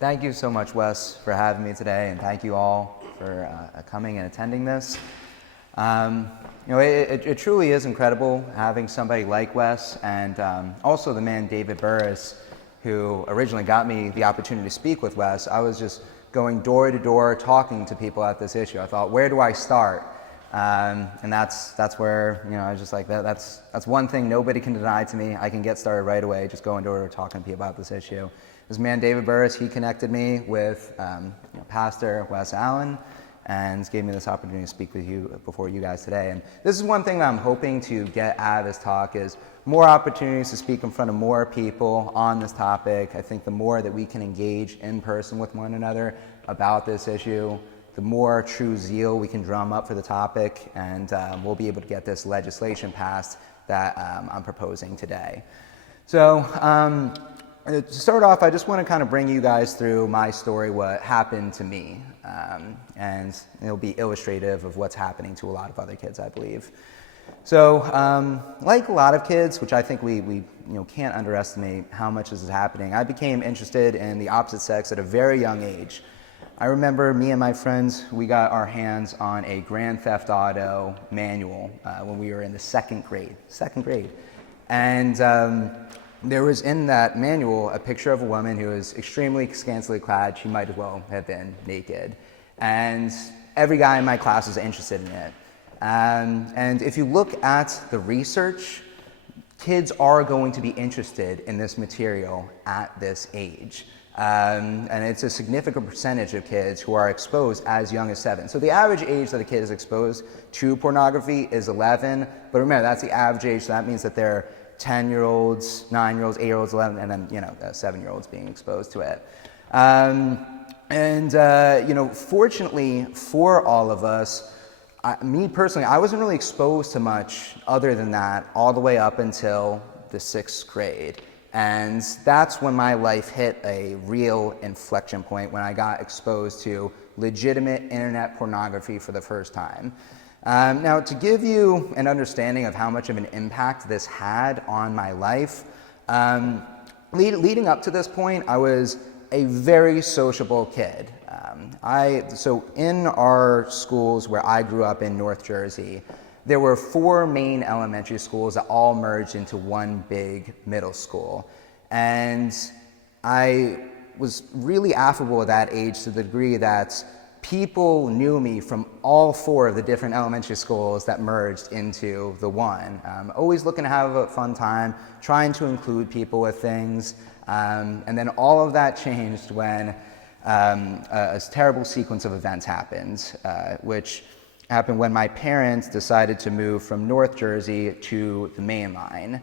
Thank you so much, Wes, for having me today, and thank you all for coming and attending this. It truly is incredible having somebody like Wes and also the man David Burris, who originally got me the opportunity to speak with Wes. I was just going door to door talking to people at this issue. I thought, where do I start? And that's where, I was just like, that's one thing nobody can deny to me. I can get started right away, just going door to door talking to people about this issue. This man, David Burris, he connected me with Pastor Wes Allen and gave me this opportunity to speak with you before you guys today. And this is one thing that I'm hoping to get out of this talk is more opportunities to speak in front of more people on this topic. I think the more that we can engage in person with one another about this issue, the more true zeal we can drum up for the topic, and we'll be able to get this legislation passed that I'm proposing today. So to start off, I just want to kind of bring you guys through my story, what happened to me, and it'll be illustrative of what's happening to a lot of other kids, I believe. So like a lot of kids, which I think we can't underestimate how much this is happening, I became interested in the opposite sex at a very young age. I remember me and my friends, we got our hands on a Grand Theft Auto manual when we were in the second grade. And there was in that manual a picture of a woman who was extremely scantily clad. She might as well have been naked. And every guy in my class was interested in it. And if you look at the research, kids are going to be interested in this material at this age. And it's a significant percentage of kids who are exposed as young as 7. So the average age that a kid is exposed to pornography is 11. But remember, that's the average age, so that means that they're 10-year-olds, 9-year-olds, 8-year-olds, 11, and then 7-year-olds being exposed to it. Fortunately for all of us, me personally, I wasn't really exposed to much other than that all the way up until the 6th grade. And that's when my life hit a real inflection point, when I got exposed to legitimate internet pornography for the first time. Now, to give you an understanding of how much of an impact this had on my life, leading up to this point, I was a very sociable kid. So in our schools where I grew up in North Jersey, there were 4 main elementary schools that all merged into one big middle school. And I was really affable at that age to the degree that people knew me from all 4 of the different elementary schools that merged into the one. Always looking to have a fun time, trying to include people with things. And then all of that changed when a terrible sequence of events happened, which happened when my parents decided to move from North Jersey to the main line.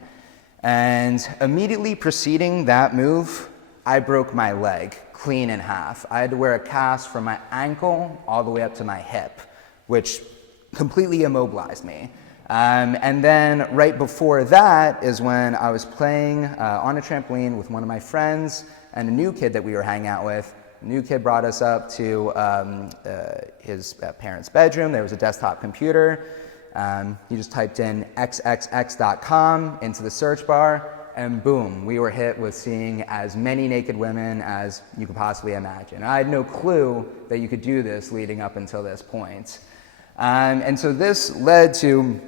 And immediately preceding that move, I broke my leg clean in half. I had to wear a cast from my ankle all the way up to my hip, which completely immobilized me. And then right before that is when I was playing on a trampoline with one of my friends and a new kid that we were hanging out with. The new kid brought us up to his parents' bedroom. There was a desktop computer. He just typed in xxx.com into the search bar, and boom, we were hit with seeing as many naked women as you could possibly imagine. I had no clue that you could do this leading up until this point. And so this led to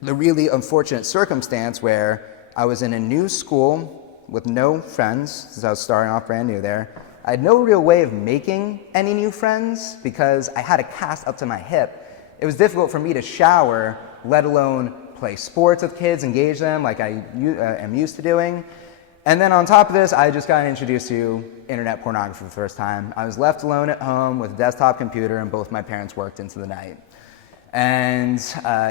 the really unfortunate circumstance where I was in a new school with no friends, since I was starting off brand new there. I had no real way of making any new friends because I had a cast up to my hip. It was difficult for me to shower, let alone play sports with kids, engage them like I am used to doing. And then on top of this, I just got introduced to internet pornography for the first time. I was left alone at home with a desktop computer, and both my parents worked into the night. And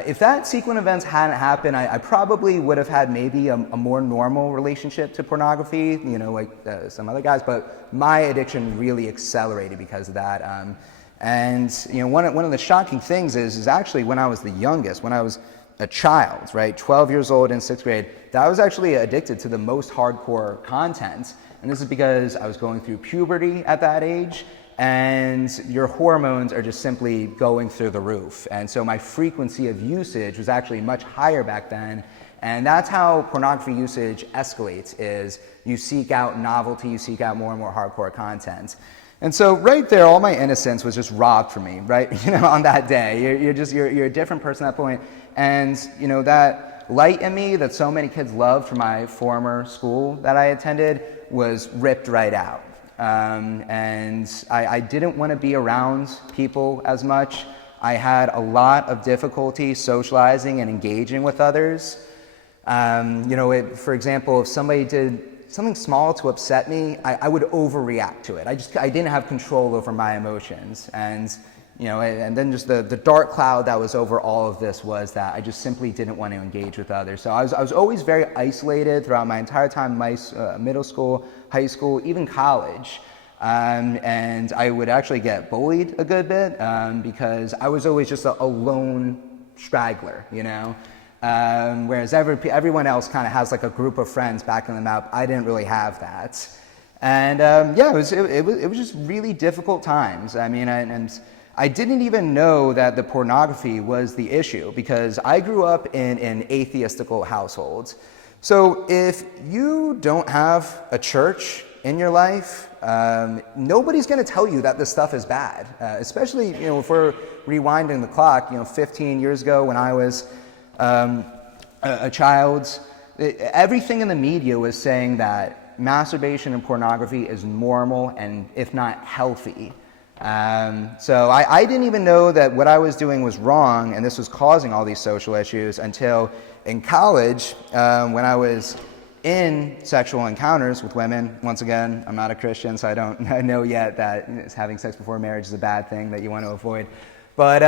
if that sequence of events hadn't happened, I probably would have had maybe a more normal relationship to pornography, like some other guys, but my addiction really accelerated because of that. And one of the shocking things is actually when I was the youngest, when I was a child, right, 12 years old in 6th grade, that I was actually addicted to the most hardcore content. And this is because I was going through puberty at that age, and your hormones are just simply going through the roof. And so my frequency of usage was actually much higher back then, And that's how pornography usage escalates, is you seek out novelty, you seek out more and more hardcore content. And so right there, all my innocence was just robbed from me, right? On that day, you're a different person at that point. And, that light in me that so many kids loved from my former school that I attended was ripped right out. And I didn't want to be around people as much. I had a lot of difficulty socializing and engaging with others. For example, if somebody did something small to upset me, I would overreact to it. I didn't have control over my emotions. And then just the dark cloud that was over all of this was that I just simply didn't want to engage with others. So I was always very isolated throughout my entire time, middle school, high school, even college. And I would actually get bullied a good bit because I was always just a lone straggler, whereas everyone else kind of has like a group of friends backing them up. I didn't really have that. And it was just really difficult times. And I didn't even know that the pornography was the issue because I grew up in an atheistical household. So if you don't have a church in your life, nobody's going to tell you that this stuff is bad. Especially, if we're rewinding the clock, 15 years ago when I was a child, everything in the media was saying that masturbation and pornography is normal and, if not, healthy. So I didn't even know that what I was doing was wrong and this was causing all these social issues until in college, when I was in sexual encounters with women. Once again, I'm not a Christian, so I don't know yet that having sex before marriage is a bad thing that you want to avoid. But,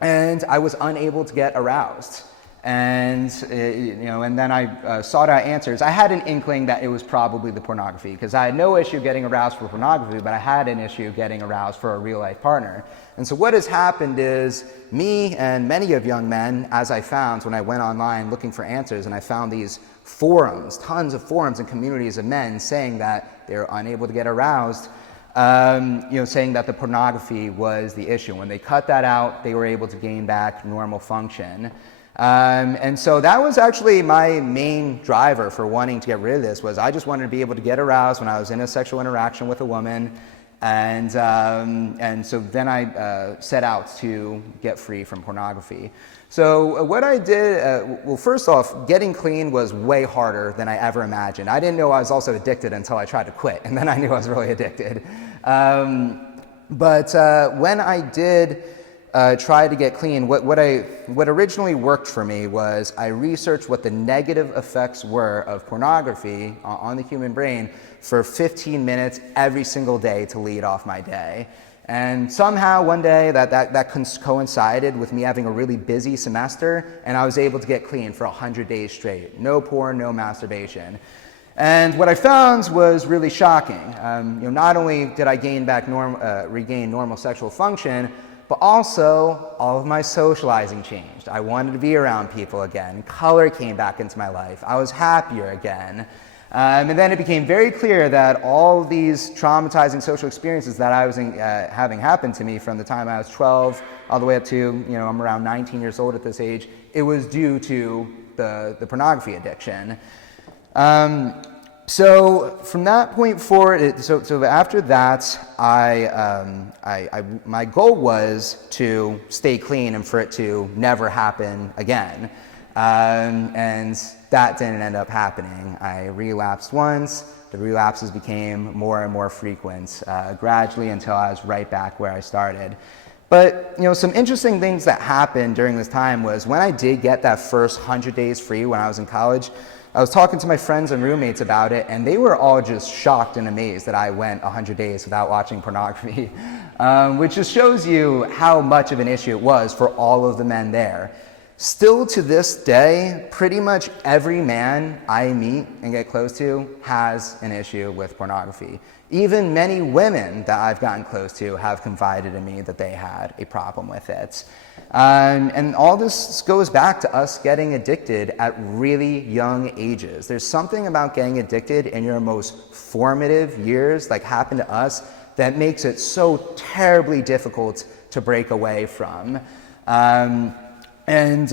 and I was unable to get aroused. And, and then I sought out answers. I had an inkling that it was probably the pornography because I had no issue getting aroused for pornography, but I had an issue getting aroused for a real life partner. And so what has happened is me and many of young men, as I found when I went online looking for answers, and I found these forums, tons of forums and communities of men saying that they're unable to get aroused, saying that the pornography was the issue. When they cut that out, they were able to gain back normal function. And so that was actually my main driver for wanting to get rid of this, was I just wanted to be able to get aroused when I was in a sexual interaction with a woman. And so then I set out to get free from pornography. So what I did, well, first off, getting clean was way harder than I ever imagined. I didn't know I was also addicted until I tried to quit, and then I knew I was really addicted. But when I did try to get clean, what originally worked for me was I researched what the negative effects were of pornography on the human brain for 15 minutes every single day to lead off my day. And somehow one day that coincided with me having a really busy semester, and I was able to get clean for 100 days straight. No porn, no masturbation. And what I found was really shocking. Not only did I regain normal sexual function, but also all of my socializing changed. I wanted to be around people again. Color came back into my life. I was happier again. And then it became very clear that all these traumatizing social experiences that I was having happen to me from the time I was 12 all the way up to, I'm around 19 years old at this age, it was due to the pornography addiction. So from that point forward, so after that, my goal was to stay clean and for it to never happen again. And that didn't end up happening. I relapsed once. The relapses became more and more frequent, gradually until I was right back where I started. But, some interesting things that happened during this time was when I did get that first 100 days free when I was in college, I was talking to my friends and roommates about it, and they were all just shocked and amazed that I went 100 days without watching pornography, which just shows you how much of an issue it was for all of the men there. Still to this day, pretty much every man I meet and get close to has an issue with pornography. Even many women that I've gotten close to have confided in me that they had a problem with it. And all this goes back to us getting addicted at really young ages. There's something about getting addicted in your most formative years, like happened to us, that makes it so terribly difficult to break away from. And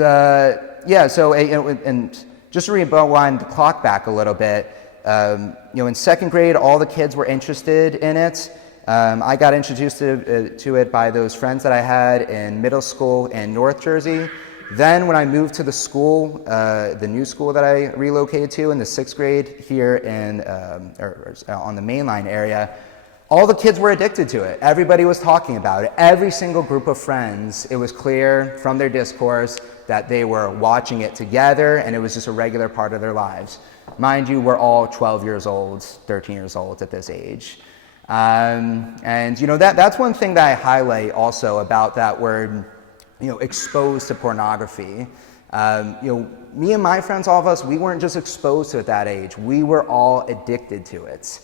yeah, so and just to rewind the clock back a little bit, in second grade, all the kids were interested in it. I got introduced to it by those friends that I had in middle school in North Jersey. Then when I moved to the school, the new school that I relocated to in the sixth grade here on the mainline area, all the kids were addicted to it. Everybody was talking about it. Every single group of friends, it was clear from their discourse that they were watching it together, and it was just a regular part of their lives. Mind you, we're all 12 years old, 13 years old at this age. And that's one thing that I highlight also about that word, exposed to pornography. Me and my friends, all of us, we weren't just exposed to it at that age. We were all addicted to it.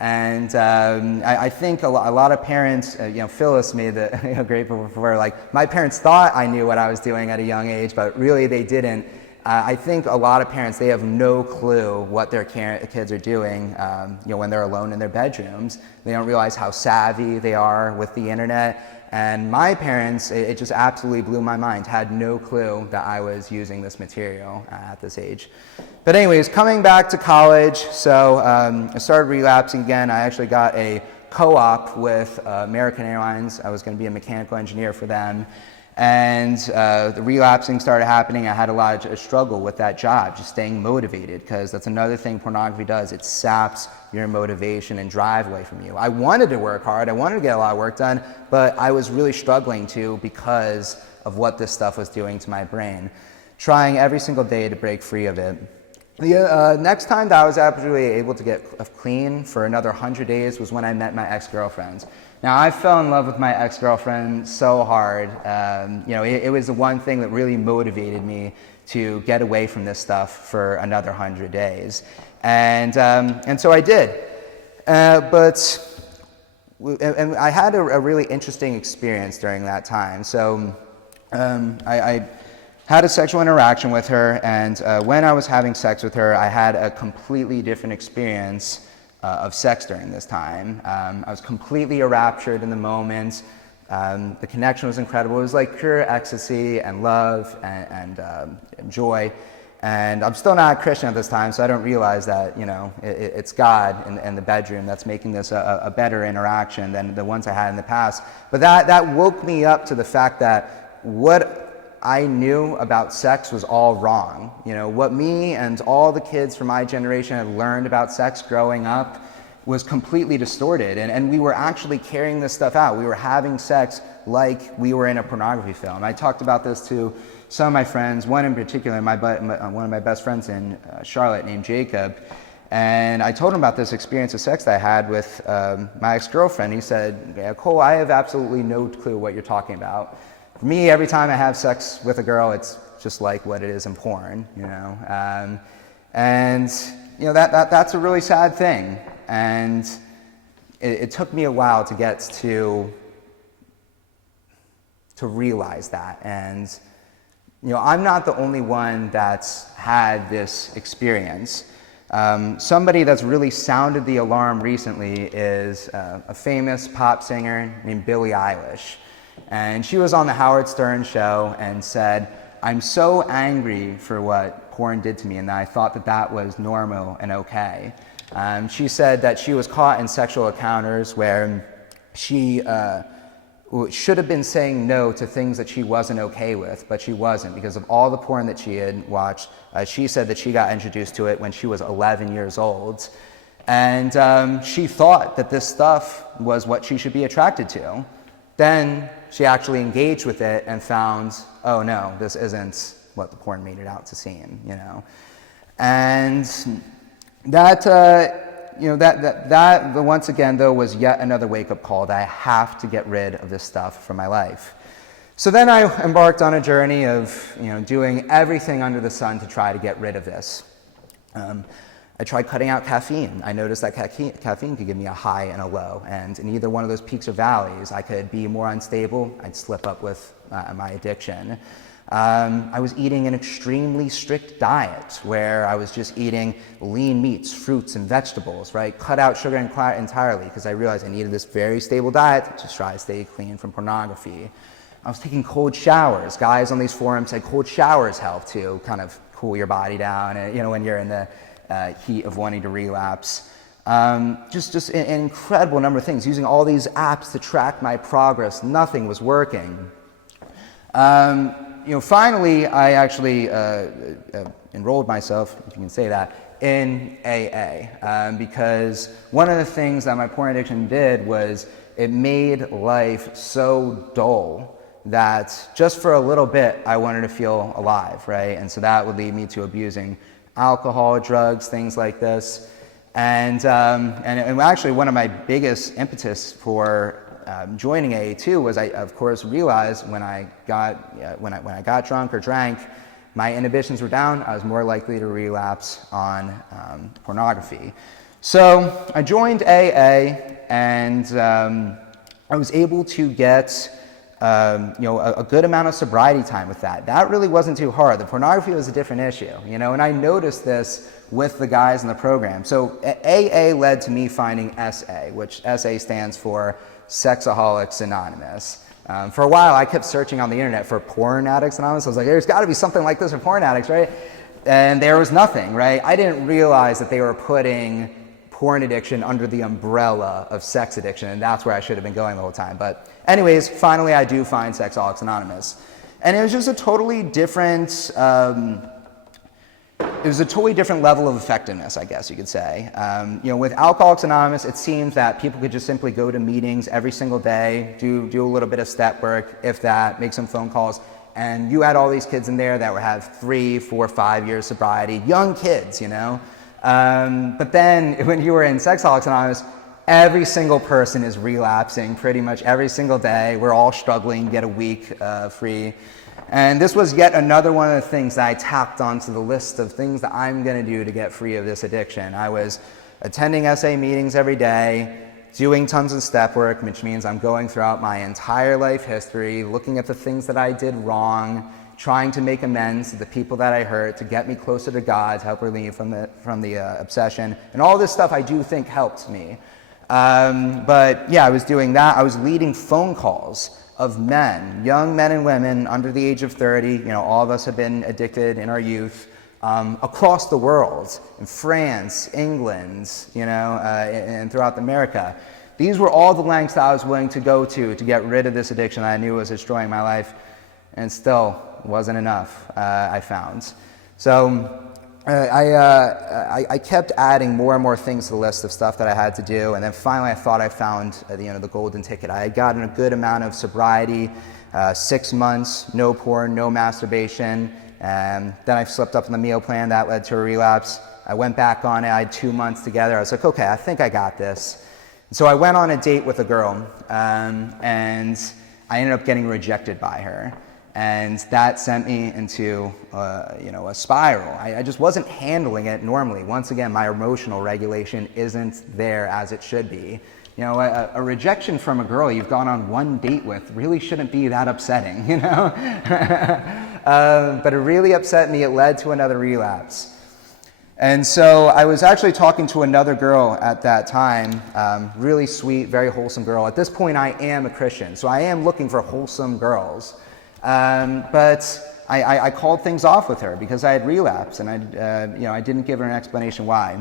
And I think a lot of parents, Phyllis made the great point before, like, my parents thought I knew what I was doing at a young age, but really they didn't. I think a lot of parents, they have no clue what their kids are doing when they're alone in their bedrooms. They don't realize how savvy they are with the internet. And my parents, it just absolutely blew my mind, had no clue that I was using this material at this age. But anyways, coming back to college, so I started relapsing again. I actually got a co-op with American Airlines. I was going to be a mechanical engineer for them. And the relapsing started happening. I had a lot of struggle with that job, just staying motivated, because that's another thing pornography does. It saps your motivation and drive away from you. I wanted to work hard. I wanted to get a lot of work done, but I was really struggling to because of what this stuff was doing to my brain. Trying every single day to break free of it. The next time that I was actually able to get clean for another 100 days was when I met my ex-girlfriends. Now, I fell in love with my ex-girlfriend so hard. It was the one thing that really motivated me to get away from this stuff for another 100 days. And so I did. But I had a really interesting experience during that time. So I had a sexual interaction with her, and when I was having sex with her, I had a completely different experience of sex during this time. I was completely enraptured in the moment. The connection was incredible. It was like pure ecstasy and love and joy. And I'm still not a Christian at this time, so I don't realize that it's God in the bedroom that's making this a better interaction than the ones I had in the past. But that woke me up to the fact that what I knew about sex was all wrong. What me and all the kids from my generation had learned about sex growing up was completely distorted. And we were actually carrying this stuff out. We were having sex like we were in a pornography film. I talked about this to some of my friends, one in particular, one of my best friends in Charlotte named Jacob. And I told him about this experience of sex that I had with my ex-girlfriend. He said, "Yeah, Cole, I have absolutely no clue what you're talking about. For me, every time I have sex with a girl, it's just like what it is in porn, that's a really sad thing. And it took me a while to get to realize that. And I'm not the only one that's had this experience. Somebody that's really sounded the alarm recently is a famous pop singer named Billie Eilish. And she was on the Howard Stern show and said, "I'm so angry for what porn did to me, and that I thought that was normal and okay." She said that she was caught in sexual encounters where she should have been saying no to things that she wasn't okay with, but she wasn't because of all the porn that she had watched. She said that she got introduced to it when she was 11 years old. And she thought that this stuff was what she should be attracted to. Then she actually engaged with it and found, oh no, this isn't what the porn made it out to seem, And that once again, though, was yet another wake-up call that I have to get rid of this stuff from my life. So then I embarked on a journey of, doing everything under the sun to try to get rid of this. I tried cutting out caffeine. I noticed that caffeine could give me a high and a low, and in either one of those peaks or valleys, I could be more unstable. I'd slip up with my addiction. I was eating an extremely strict diet where I was just eating lean meats, fruits, and vegetables, right? Cut out sugar entirely because I realized I needed this very stable diet to try to stay clean from pornography. I was taking cold showers. Guys on these forums said cold showers help to kind of cool your body down, when you're in the heat of wanting to relapse. Just an incredible number of things. Using all these apps to track my progress, nothing was working. Finally, I actually enrolled myself, if you can say that, in AA, because one of the things that my porn addiction did was it made life so dull that just for a little bit I wanted to feel alive, right? And so that would lead me to abusing alcohol, drugs, things like this. And actually one of my biggest impetus for joining AA too was I, of course, realized when I got drunk or drank, my inhibitions were down. I was more likely to relapse on pornography. So I joined AA, and I was able to get a good amount of sobriety time with that. That really wasn't too hard. The pornography was a different issue, and I noticed this with the guys in the program. So AA led to me finding SA, which SA stands for Sexaholics Anonymous. For a while, I kept searching on the internet for Porn Addicts Anonymous. I was like, there's got to be something like this for porn addicts, right? And there was nothing, right? I didn't realize that they were putting porn addiction under the umbrella of sex addiction, and that's where I should have been going the whole time. But anyways, finally I do find Sexaholics Anonymous. And it was just a totally different, level of effectiveness, I guess you could say. With Alcoholics Anonymous, it seems that people could just simply go to meetings every single day, do a little bit of step work, if that, make some phone calls, and you had all these kids in there that would have 3, 4, 5 years sobriety, young kids, But then when you were in Sexaholics Anonymous, every single person is relapsing pretty much every single day. We're all struggling to get a week free. And this was yet another one of the things that I tacked onto the list of things that I'm going to do to get free of this addiction. I was attending SA meetings every day, doing tons of step work, which means I'm going throughout my entire life history, looking at the things that I did wrong, trying to make amends to the people that I hurt, to get me closer to God, to help relieve from the obsession. And all this stuff I do think helped me. But yeah, I was doing that. I was leading phone calls of men, young men and women under the age of 30. All of us have been addicted in our youth, across the world, in France, England, and throughout America. These were all the lengths that I was willing to go to get rid of this addiction that I knew was destroying my life, and still wasn't enough, I found. So I kept adding more and more things to the list of stuff that I had to do, and then finally I thought I found the golden ticket. I had gotten a good amount of sobriety, 6 months, no porn, no masturbation, and then I slipped up on the meal plan. That led to a relapse. I went back on it. I had 2 months together. I was like, okay, I think I got this. So I went on a date with a girl, and I ended up getting rejected by her. And that sent me into, a spiral. I just wasn't handling it normally. Once again, my emotional regulation isn't there as it should be. A rejection from a girl you've gone on one date with really shouldn't be that upsetting, But it really upset me. It led to another relapse. And so I was actually talking to another girl at that time, really sweet, very wholesome girl. At this point, I am a Christian, so I am looking for wholesome girls. But I called things off with her because I had relapsed, and I didn't give her an explanation why.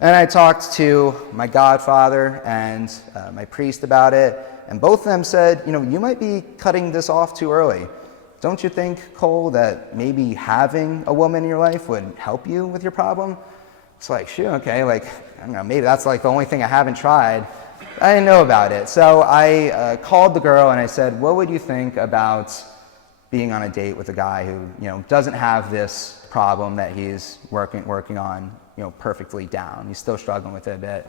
And I talked to my godfather and my priest about it, and both of them said, you might be cutting this off too early. Don't you think, Cole, that maybe having a woman in your life would help you with your problem? It's like, shoot, okay, I don't know, maybe that's the only thing I haven't tried. I didn't know about it. So I called the girl and I said, what would you think about being on a date with a guy who, doesn't have this problem that he's working on, perfectly down. He's still struggling with it a bit.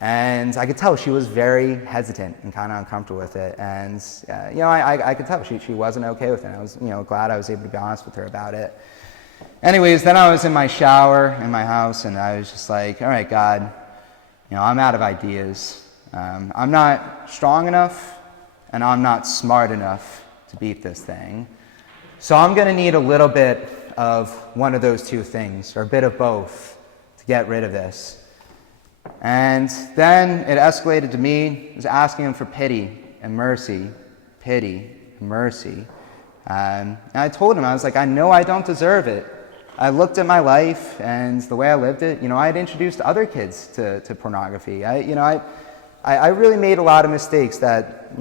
And I could tell she was very hesitant and kind of uncomfortable with it. And, I could tell she wasn't okay with it. I was, glad I was able to be honest with her about it. Anyways, then I was in my shower in my house, and I was just like, all right, God, I'm out of ideas. I'm not strong enough, and I'm not smart enough to beat this thing. So I'm going to need a little bit of one of those two things, or a bit of both, to get rid of this. And then it escalated to me, was asking him for pity and mercy, pity mercy. And I told him, I was like, I know I don't deserve it. I looked at my life and the way I lived it. I had introduced other kids to pornography. I really made a lot of mistakes that,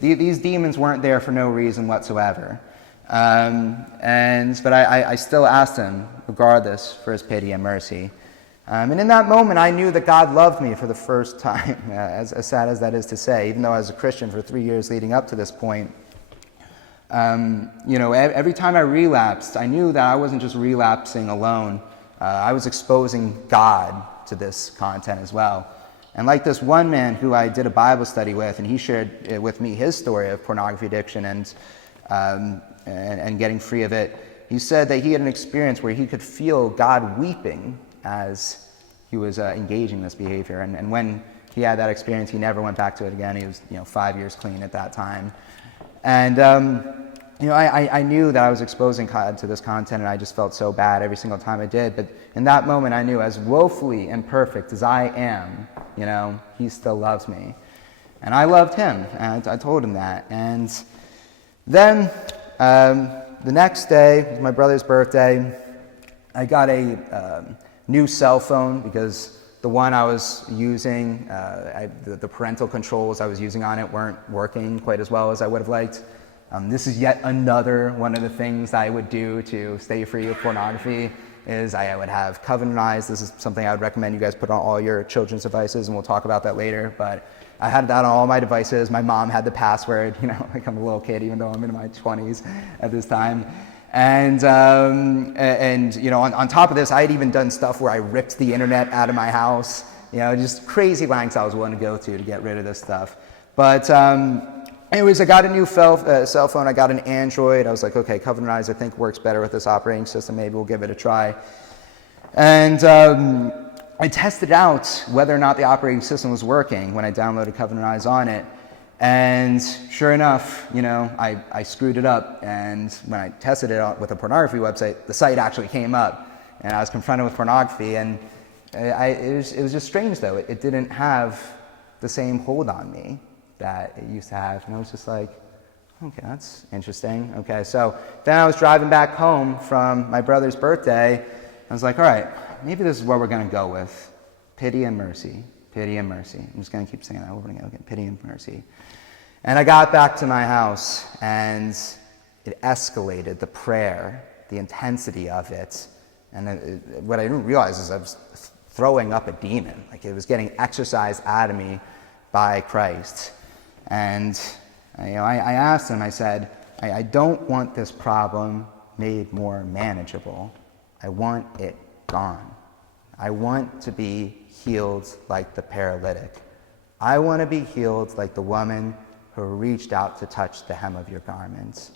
these demons weren't there for no reason whatsoever. But I still asked him, regardless, for his pity and mercy. And in that moment, I knew that God loved me for the first time, as sad as that is to say, even though I was a Christian for 3 years leading up to this point. Every time I relapsed, I knew that I wasn't just relapsing alone. I was exposing God to this content as well. And like this one man who I did a Bible study with, and he shared with me his story of pornography addiction and getting free of it, he said that he had an experience where he could feel God weeping as he was engaging in this behavior. And when he had that experience, he never went back to it again. He was 5 years clean at that time. And I knew that I was exposing God to this content, and I just felt so bad every single time I did. But in that moment, I knew, as woefully imperfect as I am, he still loves me. And I loved him, and I told him that. And then the next day, it was my brother's birthday, I got a new cell phone because the one I was using, the parental controls I was using on it weren't working quite as well as I would have liked. This is yet another one of the things I would do to stay free of pornography, is I would have Covenant Eyes. This is something I would recommend you guys put on all your children's devices, and we'll talk about that later. But I had that on all my devices. My mom had the password, like I'm a little kid, even though I'm in my 20s at this time. And on top of this, I had even done stuff where I ripped the internet out of my house, just crazy lengths I was willing to go to get rid of this stuff. But anyways, I got a new cell phone. I got an Android. I was like, okay, Covenant Eyes I think works better with this operating system. Maybe we'll give it a try. And I tested out whether or not the operating system was working when I downloaded Covenant Eyes on it. And sure enough, I screwed it up. And when I tested it out with a pornography website, the site actually came up. And I was confronted with pornography. And it was just strange, though. It didn't have the same hold on me that it used to have. And I was just like, okay, that's interesting. Okay, so then I was driving back home from my brother's birthday. I was like, all right, maybe this is what we're going to go with. Pity and mercy. Pity and mercy. I'm just going to keep saying that over and again. Okay, pity and mercy. And I got back to my house, and it escalated, the prayer, the intensity of it. And what I didn't realize is I was throwing up a demon. Like, it was getting exorcised out of me by Christ. And I asked him, I said, I don't want this problem made more manageable. I want it gone. I want to be healed like the paralytic. I want to be healed like the woman who reached out to touch the hem of your garments.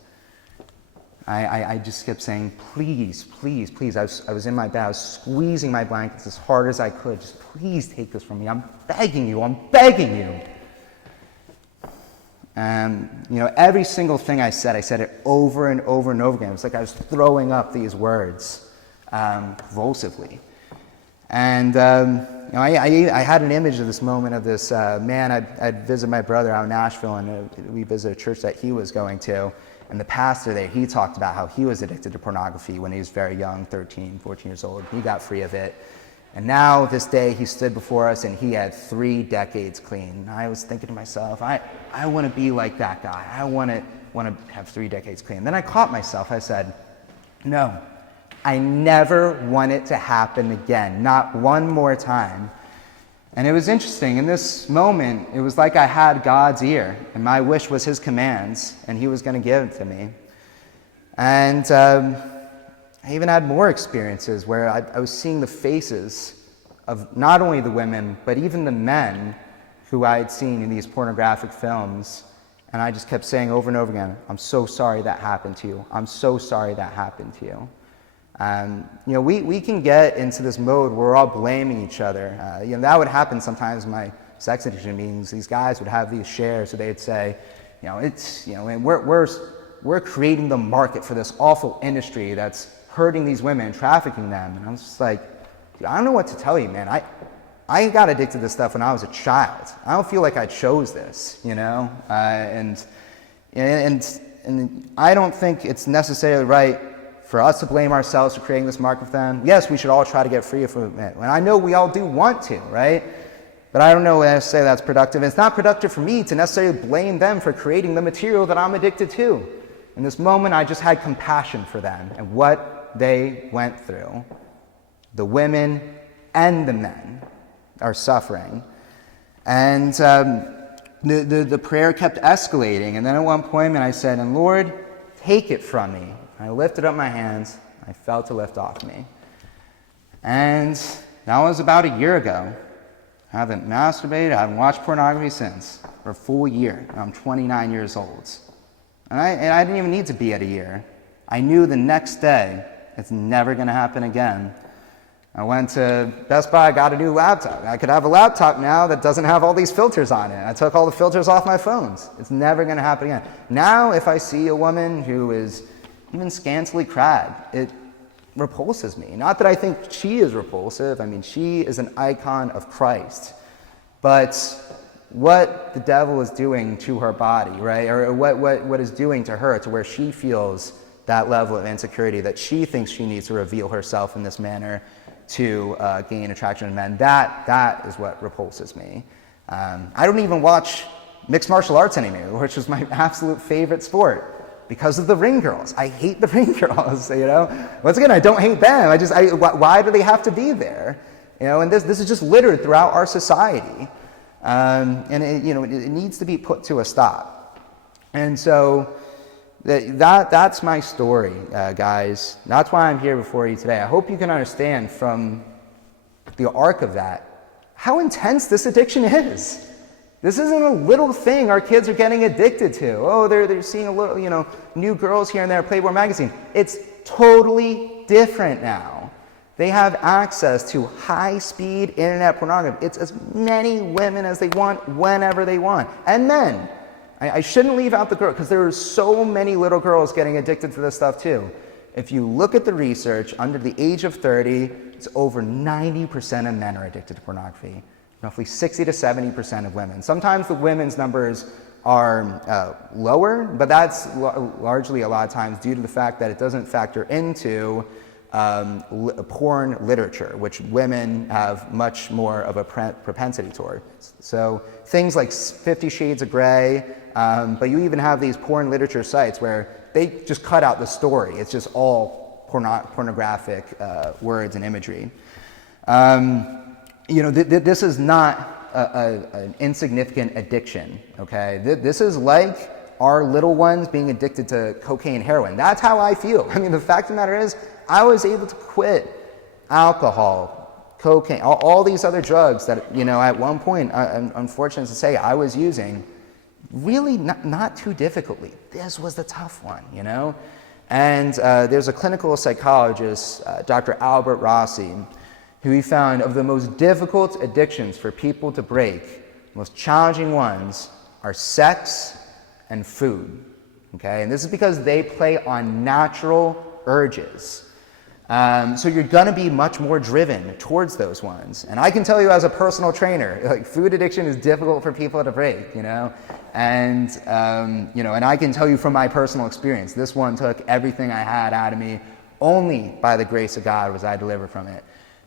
I just kept saying, please, please, please. I was in my bed. I was squeezing my blankets as hard as I could. Just please take this from me. I'm begging you. I'm begging you. And, every single thing I said it over and over and over again. It was like I was throwing up these words convulsively. And, I had an image of this moment of this man. I'd visit my brother out in Nashville, and we visited a church that he was going to. And the pastor there, he talked about how he was addicted to pornography when he was very young, 13, 14 years old. He got free of it. And now, this day, he stood before us, and he had 3 decades clean. And I was thinking to myself, I want to be like that guy. I want to have 3 decades clean. Then I caught myself. I said, no, I never want it to happen again, not one more time. And it was interesting. In this moment, it was like I had God's ear, and my wish was his commands, and he was going to give it to me. And I even had more experiences where I was seeing the faces of not only the women, but even the men who I had seen in these pornographic films. And I just kept saying over and over again, I'm so sorry that happened to you. I'm so sorry that happened to you. We can get into this mode where we're all blaming each other. That would happen sometimes in my sex addiction meetings. These guys would have these shares, so they'd say, and we're creating the market for this awful industry that's hurting these women, trafficking them. And I was just like, dude, I don't know what to tell you, man. I got addicted to this stuff when I was a child. I don't feel like I chose this, and And I don't think it's necessarily right for us to blame ourselves for creating this mark of them. Yes, we should all try to get free from it. And I know we all do want to, right? But I don't know when I say that's productive. It's not productive for me to necessarily blame them for creating the material that I'm addicted to. In this moment, I just had compassion for them and what they went through. The women and the men are suffering. And the prayer kept escalating. And then at one point, I said, "And Lord, take it from me." I lifted up my hands. I felt it lift off me. And that was about a year ago. I haven't masturbated. I haven't watched pornography since for a full year. I'm 29 years old. And I didn't even need to be at a year. I knew the next day it's never going to happen again. I went to Best Buy, I got a new laptop. I could have a laptop now that doesn't have all these filters on it. I took all the filters off my phones. It's never going to happen again. Now, if I see a woman who is even scantily clad, it repulses me. Not that I think she is repulsive. I mean, she is an icon of Christ. But what the devil is doing to her body, right? Or what is doing to her to where she feels that level of insecurity, that she thinks she needs to reveal herself in this manner to gain attraction in men, that is what repulses me. I don't even watch mixed martial arts anymore, which is my absolute favorite sport, because of the ring girls. I hate the ring girls, you know. Once again, I don't hate them. Why do they have to be there? You know, and this is just littered throughout our society. And it needs to be put to a stop. And so that's my story, guys. That's why I'm here before you today. I hope you can understand from the arc of that how intense this addiction is. This isn't a little thing our kids are getting addicted to. Oh, they're seeing a little, new girls here and there, Playboy magazine. It's totally different now. They have access to high-speed internet pornography. It's as many women as they want, whenever they want. And men. I shouldn't leave out the girl, because there are so many little girls getting addicted to this stuff too. If you look at the research, under the age of 30, it's over 90% of men are addicted to pornography. Roughly 60 to 70% of women. Sometimes the women's numbers are lower, but that's largely a lot of times due to the fact that it doesn't factor into porn literature, which women have much more of a propensity towards. So things like 50 Shades of Grey, but you even have these porn literature sites where they just cut out the story. It's just all pornographic words and imagery. This is not an insignificant addiction, okay? This is like our little ones being addicted to cocaine, heroin. That's how I feel. I mean, the fact of the matter is, I was able to quit alcohol, cocaine, all these other drugs that, at one point, I'm unfortunate to say, I was using really not too difficultly. This was the tough one, And there's a clinical psychologist, Dr. Albert Rossi, who he found of the most difficult addictions for people to break, most challenging ones are sex and food, okay? And this is because they play on natural urges. So you're going to be much more driven towards those ones. And I can tell you as a personal trainer, like food addiction is difficult for people to break, And, and I can tell you from my personal experience, this one took everything I had out of me. Only by the grace of God was I delivered from it.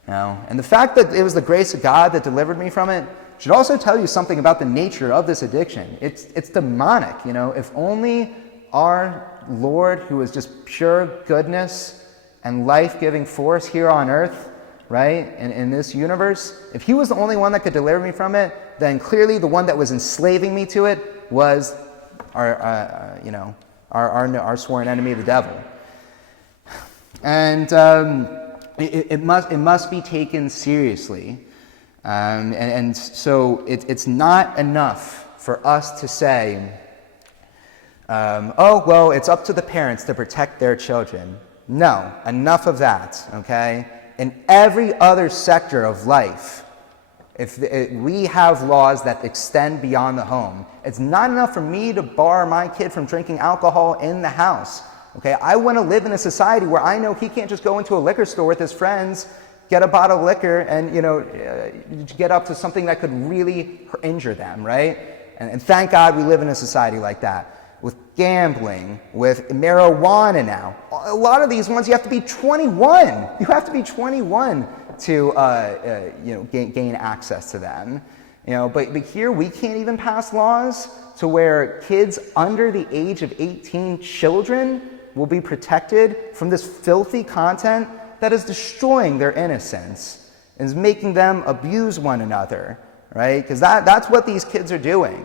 And the fact that it was the grace of God that delivered me from it should also tell you something about the nature of this addiction. It's demonic, If only our Lord, who is just pure goodness and life-giving force here on earth, right, in this universe, if he was the only one that could deliver me from it, then clearly the one that was enslaving me to it was our sworn enemy, the devil. And it must be taken seriously. And so it's not enough for us to say, it's up to the parents to protect their children. No, enough of that, okay? In every other sector of life, if we have laws that extend beyond the home, it's not enough for me to bar my kid from drinking alcohol in the house, okay? I want to live in a society where I know he can't just go into a liquor store with his friends, get a bottle of liquor, and, get up to something that could really injure them, right? And thank God we live in a society like that. with gambling, with marijuana now. A lot of these ones, you have to be 21. You have to be 21 to gain access to them. But here we can't even pass laws to where kids under the age of 18, children, will be protected from this filthy content that is destroying their innocence and is making them abuse one another, right? Because that's what these kids are doing.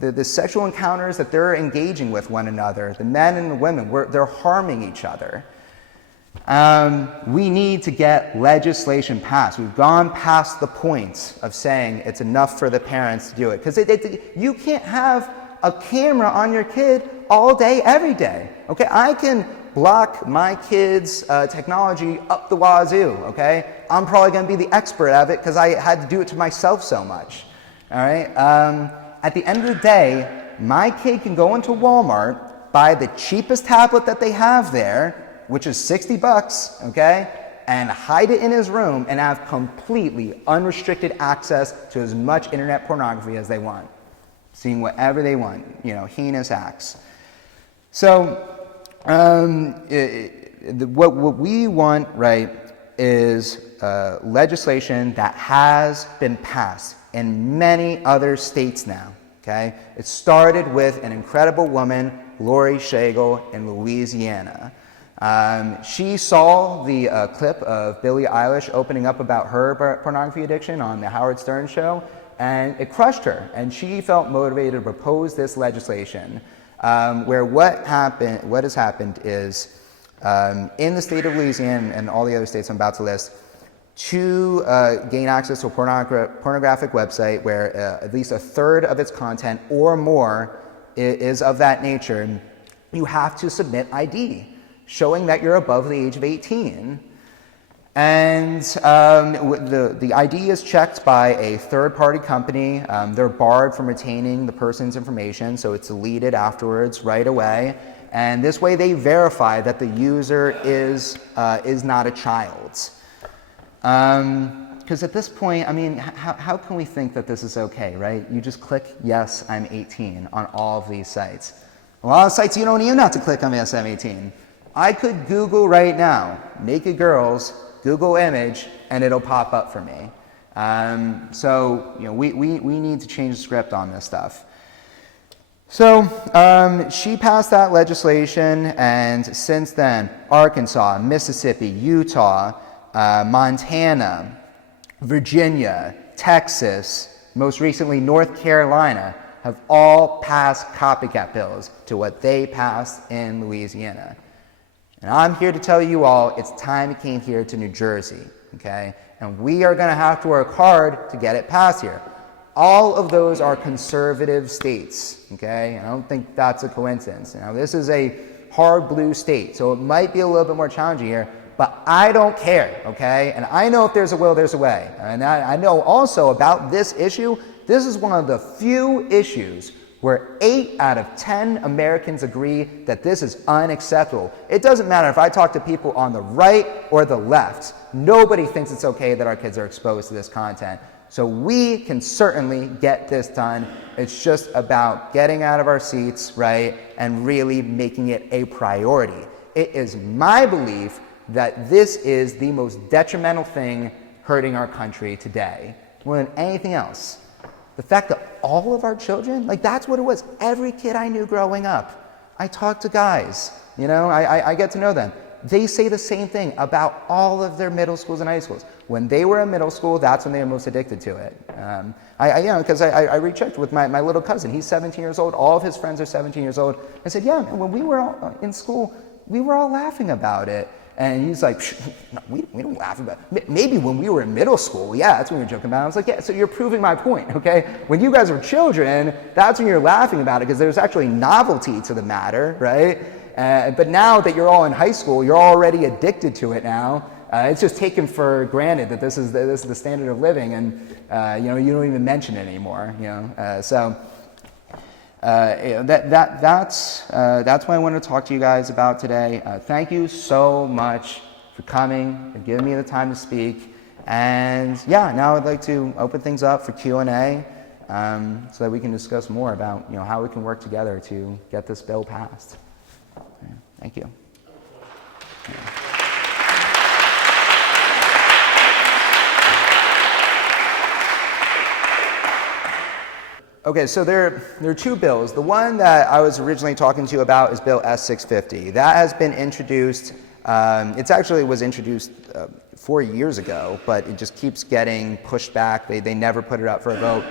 The sexual encounters that they're engaging with one another, the men and the women, they're harming each other. We need to get legislation passed. We've gone past the point of saying it's enough for the parents to do it. Because you can't have a camera on your kid all day, every day. Okay, I can block my kids' technology up the wazoo. Okay, I'm probably going to be the expert of it because I had to do it to myself so much. All right. At the end of the day, my kid can go into Walmart, buy the cheapest tablet that they have there, which is $60, okay, and hide it in his room and have completely unrestricted access to as much internet pornography as they want, seeing whatever they want, heinous acts. So what we want, right, is legislation that has been passed in many other states now, okay? It started with an incredible woman, Lori Schagel, in Louisiana. She saw the clip of Billie Eilish opening up about her pornography addiction on the Howard Stern show, and it crushed her, and she felt motivated to propose this legislation, where what has happened is, in the state of Louisiana and all the other states I'm about to list, to gain access to a pornographic website where at least a third of its content or more is of that nature, you have to submit ID, showing that you're above the age of 18. And the ID is checked by a third-party company. They're barred from retaining the person's information, so it's deleted afterwards right away. And this way they verify that the user is not a child. Because at this point, I mean, how can we think that this is okay, right? You just click, yes, I'm 18 on all of these sites. A lot of sites you don't even have to click on yes, I'm 18. I could Google right now, naked girls, Google image, and it'll pop up for me. So we need to change the script on this stuff. So she passed that legislation, and since then, Arkansas, Mississippi, Utah, Montana, Virginia, Texas, most recently North Carolina, have all passed copycat bills to what they passed in Louisiana. And I'm here to tell you all, it's time it came here to New Jersey, okay? And we are going to have to work hard to get it passed here. All of those are conservative states, okay? And I don't think that's a coincidence. Now, this is a hard blue state, so it might be a little bit more challenging here, but I don't care, okay? And I know if there's a will, there's a way. And I know also about this issue, this is one of the few issues where 8 out of 10 Americans agree that this is unacceptable. It doesn't matter if I talk to people on the right or the left. Nobody thinks it's okay that our kids are exposed to this content. So we can certainly get this done. It's just about getting out of our seats, right, and really making it a priority. It is my belief that this is the most detrimental thing hurting our country today, more than anything else. The fact that all of our children, like that's what it was. Every kid I knew growing up, I talked to guys, I get to know them. They say the same thing about all of their middle schools and high schools. When they were in middle school, that's when they were most addicted to it. Because I rechecked with my little cousin. He's 17 years old. All of his friends are 17 years old. I said, yeah, when we were all in school, we were all laughing about it. And he's like, no, we don't laugh about it. Maybe when we were in middle school, yeah, that's when we were joking about it. I was like, yeah, so you're proving my point, okay? When you guys were children, that's when you're laughing about it because there's actually novelty to the matter, right? But now that you're all in high school, you're already addicted to it now. It's just taken for granted that this is the standard of living, and you don't even mention it anymore. That's what I wanted to talk to you guys about today. Thank you so much for coming and giving me the time to speak. And yeah, now I'd like to open things up for Q&A. so that we can discuss more about how we can work together to get this bill passed. Thank you. Okay, so there are two bills. The one that I was originally talking to you about is Bill S-650. That has been introduced. It actually was introduced 4 years ago, but it just keeps getting pushed back. They never put it up for a vote.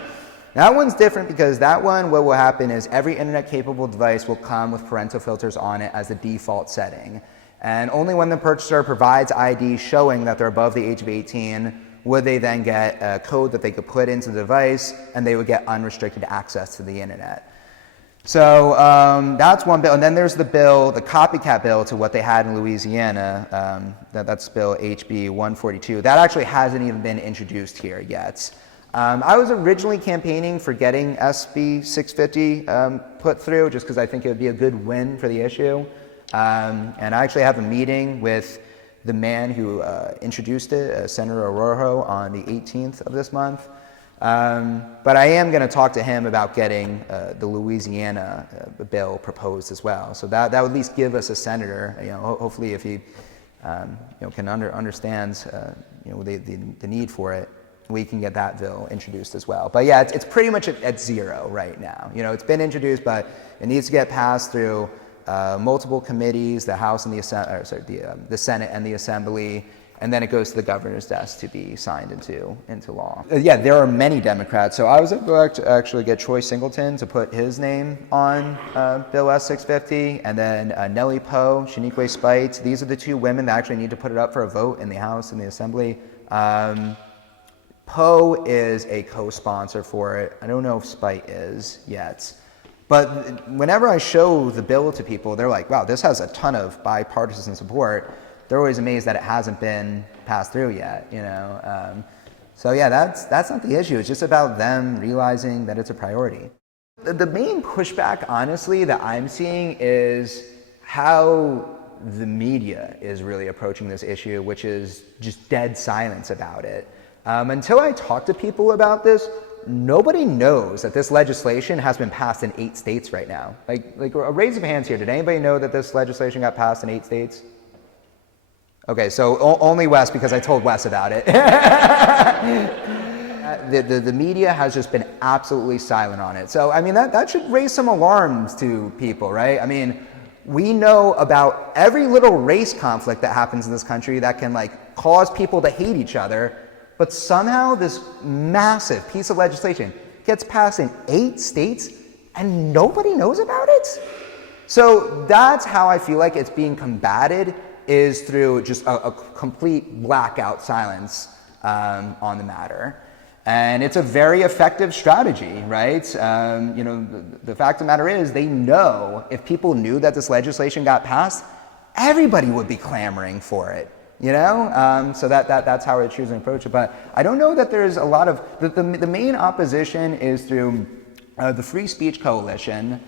That one's different because that one, what will happen is every internet-capable device will come with parental filters on it as the default setting. And only when the purchaser provides ID showing that they're above the age of 18 would they then get a code that they could put into the device, and they would get unrestricted access to the internet. So that's one bill. And then there's the copycat bill to what they had in Louisiana. That's Bill HB 142. That actually hasn't even been introduced here yet. I was originally campaigning for getting SB 650 put through just because I think it would be a good win for the issue. And I actually have a meeting with the man who introduced it, Senator Arroyo, on the 18th of this month. But I am going to talk to him about getting the Louisiana bill proposed as well. So that would at least give us a senator. Hopefully, if he can understands the need for it, we can get that bill introduced as well. But yeah, it's pretty much at zero right now. It's been introduced, but it needs to get passed through multiple committees, the House and the Senate and the Assembly, and then it goes to the governor's desk to be signed into law. Yeah, there are many Democrats. So I was able to actually get Troy Singleton to put his name on Bill S-650, and then Nellie Poe, Shaniqua Spite. These are the two women that actually need to put it up for a vote in the House and the Assembly. Poe is a co-sponsor for it. I don't know if Spite is yet. But whenever I show the bill to people, they're like, wow, this has a ton of bipartisan support. They're always amazed that it hasn't been passed through yet, So yeah, that's not the issue. It's just about them realizing that it's a priority. The main pushback, honestly, that I'm seeing is how the media is really approaching this issue, which is just dead silence about it. Until I talk to people about this, nobody knows that this legislation has been passed in 8 states right now. Like a raise of hands here. Did anybody know that this legislation got passed in 8 states? Okay, so only Wes, because I told Wes about it. The media has just been absolutely silent on it. So, I mean, that should raise some alarms to people, right? I mean, we know about every little race conflict that happens in this country that can, cause people to hate each other. But somehow this massive piece of legislation gets passed in 8 states and nobody knows about it? So that's how I feel like it's being combated, is through just a complete blackout silence on the matter. And it's a very effective strategy, right? The fact of the matter is, they know if people knew that this legislation got passed, everybody would be clamoring for it. So that's how we're choosing to approach it. But I don't know that there's a lot of the main opposition is through the Free Speech Coalition.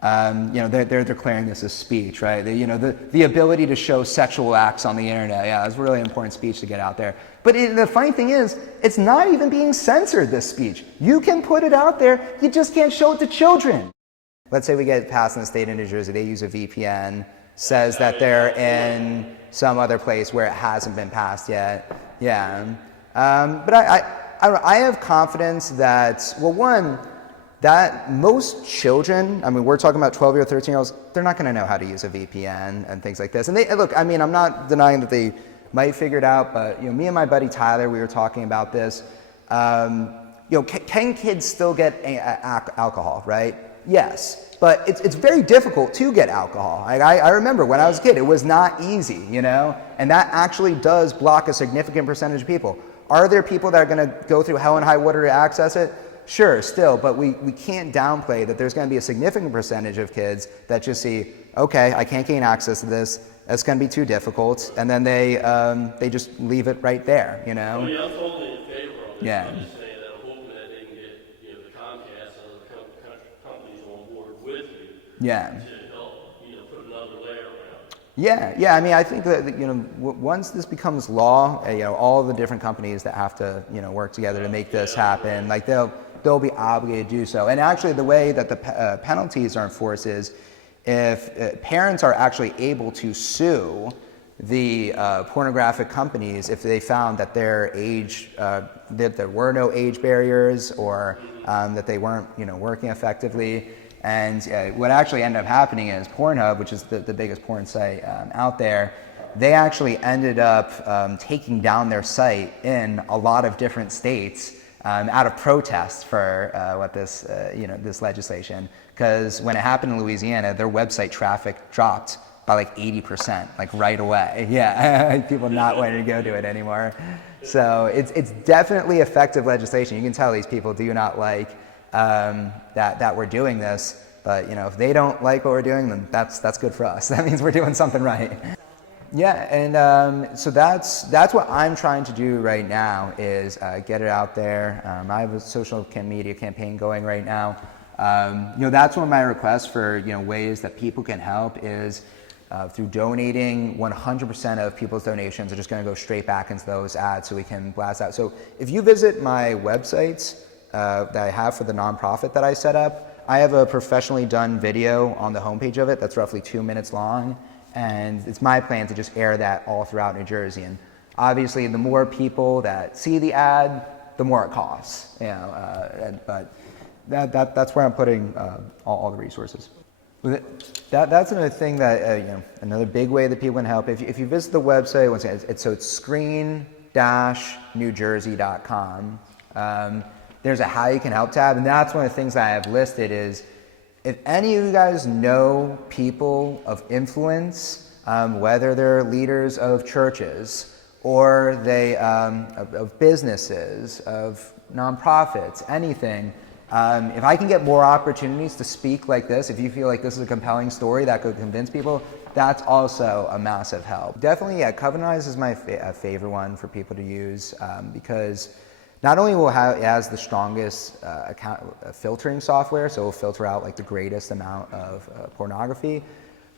They're declaring this as speech, right? The ability to show sexual acts on the internet. Yeah, it's really important speech to get out there. But the funny thing is, it's not even being censored, this speech. You can put it out there, you just can't show it to children. Let's say we get it passed in the state of New Jersey, they use a VPN, says that they're in some other place where it hasn't been passed yet. Yeah. But I have confidence that, well, one, that most children, I mean, we're talking about 12 or 13-year-olds, they're not going to know how to use a VPN and things like this. And look, I mean, I'm not denying that they might figure it out, but, me and my buddy Tyler, we were talking about this. Can kids still get alcohol, right? Yes. But it's very difficult to get alcohol. I remember when I was a kid, it was not easy, and that actually does block a significant percentage of people. Are there people that are going to go through hell and high water to access it? Sure, still, but we can't downplay that there's going to be a significant percentage of kids that just see, okay, I can't gain access to this, it's going to be too difficult, and then they just leave it right there, I mean, I'm totally in favor of this. Yeah. I'm just saying that I'm hoping that they can get, the Comcast and other companies on board with you. Yeah. To help, put another layer around. Yeah. I mean, I think that once this becomes law, all the different companies that have to work together to make this happen, they'll be obligated to do so. And actually the way that the penalties are enforced is if parents are actually able to sue the pornographic companies if they found that their age, that there were no age barriers, or that they weren't, working effectively. And what actually ended up happening is Pornhub, which is the biggest porn site out there, they actually ended up taking down their site in a lot of different states out of protest for this legislation. Because when it happened in Louisiana, their website traffic dropped by like 80%, like right away. Yeah, people not wanting to go to it anymore. So it's definitely effective legislation. You can tell these people do not like that we're doing this, but if they don't like what we're doing, then that's good for us. That means we're doing something right. Yeah, and so that's what I'm trying to do right now is get it out there. I have a social media campaign going right now. That's one of my requests for ways that people can help is through donating. 100% of people's donations are just going to go straight back into those ads so we can blast out. So if you visit my websites that I have for the nonprofit that I set up, I have a professionally done video on the homepage of it that's roughly 2 minutes long. And it's my plan to just air that all throughout New Jersey. And obviously, the more people that see the ad, the more it costs. But that's where I'm putting all the resources. That's another thing that another big way that people can help. If you visit the website, once again, it's screen-newjersey.com. There's a how you can help tab, and that's one of the things that I have listed is. If any of you guys know people of influence, whether they're leaders of churches or they of businesses, of nonprofits, anything, if I can get more opportunities to speak like this, if you feel like this is a compelling story that could convince people, that's also a massive help. Definitely, yeah, Covenant is my favorite one for people to use because not only will it has the strongest filtering software, so it will filter out like the greatest amount of pornography,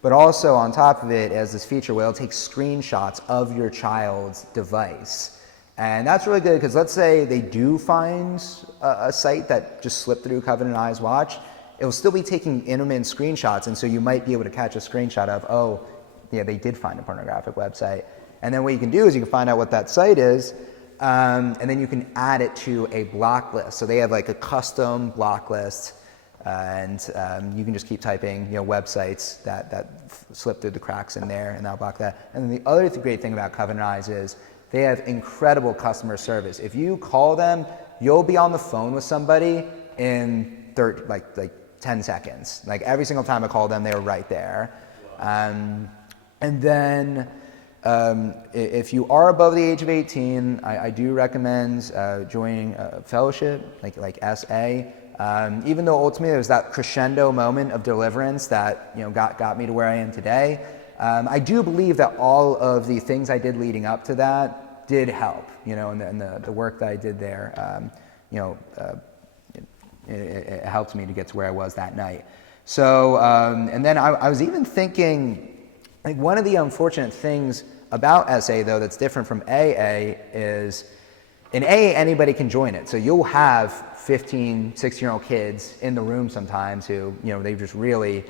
but also on top of it has this feature where it'll take screenshots of your child's device. And that's really good because let's say they do find a site that just slipped through Covenant Eyes Watch, it will still be taking intermittent screenshots, and so you might be able to catch a screenshot of, oh, yeah, they did find a pornographic website. And then what you can do is you can find out what that site is, and then you can add it to a block list. So they have like a custom block list, and you can just keep typing websites that slip through the cracks in there, and that'll block that. And then the other great thing about Covenant Eyes is they have incredible customer service. If you call them, you'll be on the phone with somebody in 10 seconds. Like every single time I called them, they were right there. And then if you are above the age of 18, I do recommend joining a fellowship like SA. Even though ultimately there was that crescendo moment of deliverance that got me to where I am today, I do believe that all of the things I did leading up to that did help. And the work that I did there, it helped me to get to where I was that night. So, and then I was even thinking, like one of the unfortunate things about SA though that's different from AA is in AA anybody can join it. So you'll have 15, 16-year-old kids in the room sometimes who, they've just really,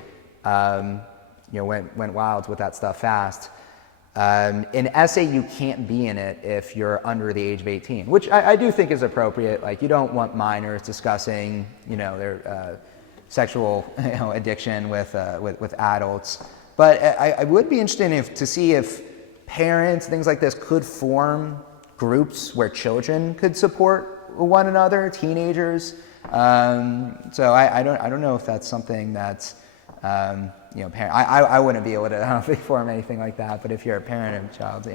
went wild with that stuff fast. In SA you can't be in it if you're under the age of 18, which I do think is appropriate. Like you don't want minors discussing, their sexual addiction with adults. But I would be interested to see if parents, things like this, could form groups where children could support one another, teenagers. So I don't know if that's something that's I wouldn't be able to, I don't think, form anything like that. But if you're a parent of a child,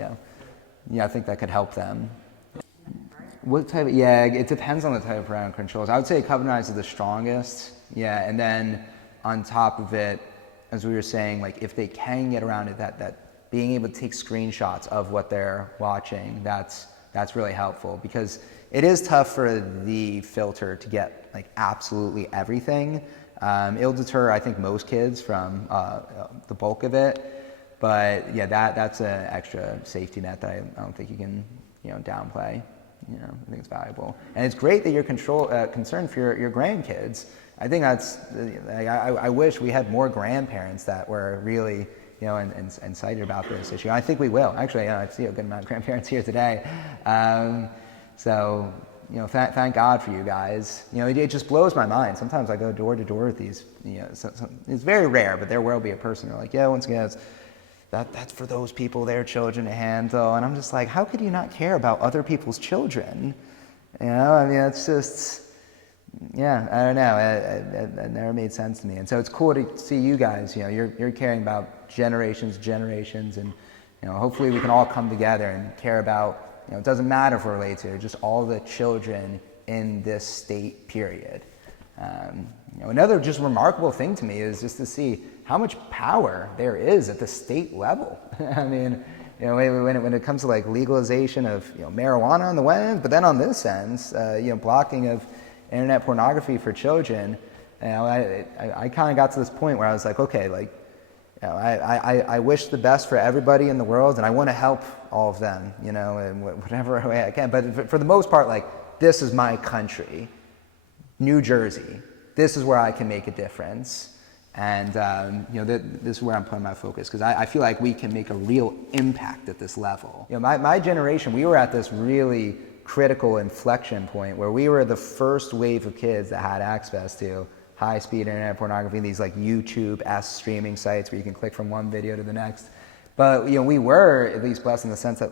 I think that could help them. What type of, it depends on the type of parental controls. I would say Covenant Eyes is the strongest. Yeah, and then on top of it, as we were saying, like if they can get around it, that being able to take screenshots of what they're watching, that's really helpful because it is tough for the filter to get like absolutely everything. It'll deter, I think, most kids from the bulk of it, but yeah, that's an extra safety net that I don't think you can downplay. I think it's valuable, and it's great that you're concerned for your grandkids. I think that's. I wish we had more grandparents that were really, excited about this issue. I think we will. Actually, I see a good amount of grandparents here today. So, thank God for you guys. It just blows my mind. Sometimes I go door to door with these. It's very rare, but there will be a person who're like, yeah, once again, that's for those people, their children to handle. And I'm just like, how could you not care about other people's children? It's just, I don't know. It never made sense to me. And so it's cool to see you guys, you're caring about generations, and, hopefully we can all come together and care about, it doesn't matter if we're related to, just all the children in this state, period. Another just remarkable thing to me is just to see how much power there is at the state level. When it comes to like legalization of marijuana on the one, but then on this end, blocking of internet pornography for children, I kind of got to this point where I was like, okay, like, I wish the best for everybody in the world, and I want to help all of them, in whatever way I can. But for the most part, like, this is my country, New Jersey. This is where I can make a difference. And, this is where I'm putting my focus, because I feel like we can make a real impact at this level. My generation, we were at this really critical inflection point where we were the first wave of kids that had access to high-speed internet pornography, these like YouTube-esque streaming sites where you can click from one video to the next. But, we were at least blessed in the sense that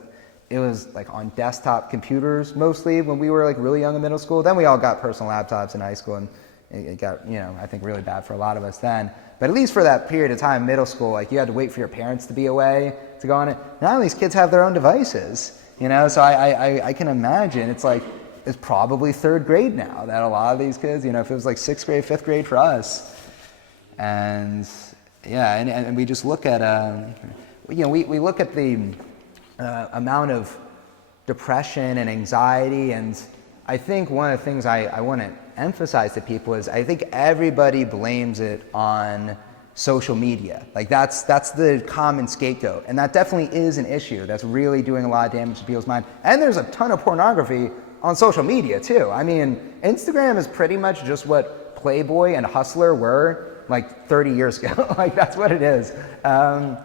it was like on desktop computers mostly when we were like really young in middle school. Then we all got personal laptops in high school, and it got, I think really bad for a lot of us then. But at least for that period of time, middle school, like you had to wait for your parents to be away to go on it. Now these kids have their own devices, so I can imagine it's probably third grade now that a lot of these kids, if it was like sixth grade, fifth grade for us. And and we just look at, we look at the amount of depression and anxiety, and I think one of the things I want to emphasize to people is I think everybody blames it on social media. Like that's the common scapegoat, and that definitely is an issue that's really doing a lot of damage to people's mind. And there's a ton of pornography on social media too. Instagram is pretty much just what Playboy and Hustler were like 30 years ago. Like that's what it is. But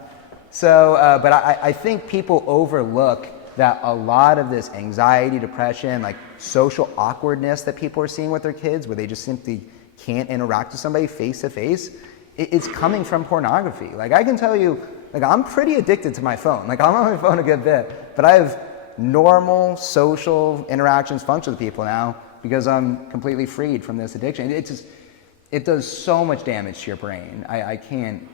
I think people overlook that a lot of this anxiety, depression, like social awkwardness that people are seeing with their kids, where they just simply can't interact with somebody face to face, it's coming from pornography. Like I can tell you, like I'm pretty addicted to my phone. Like I'm on my phone a good bit, but I have normal social interactions, function with people now because I'm completely freed from this addiction. It does so much damage to your brain. I can't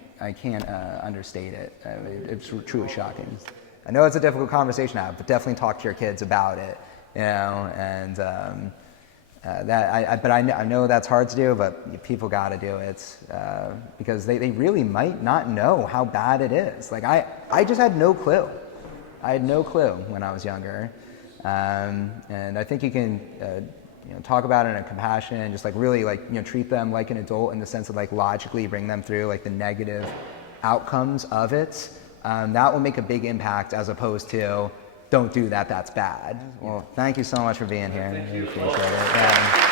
understate it. It's truly shocking. I know it's a difficult conversation to have, but definitely talk to your kids about it, and but I know that's hard to do, but people got to do it because they really might not know how bad it is. Like I just had no clue. I had no clue when I was younger, and I think you can talk about it in a compassion and just like really like treat them like an adult in the sense of like logically bring them through like the negative outcomes of it. That will make a big impact as opposed to don't do that, that's bad. Well, thank you so much for being here. I appreciate it.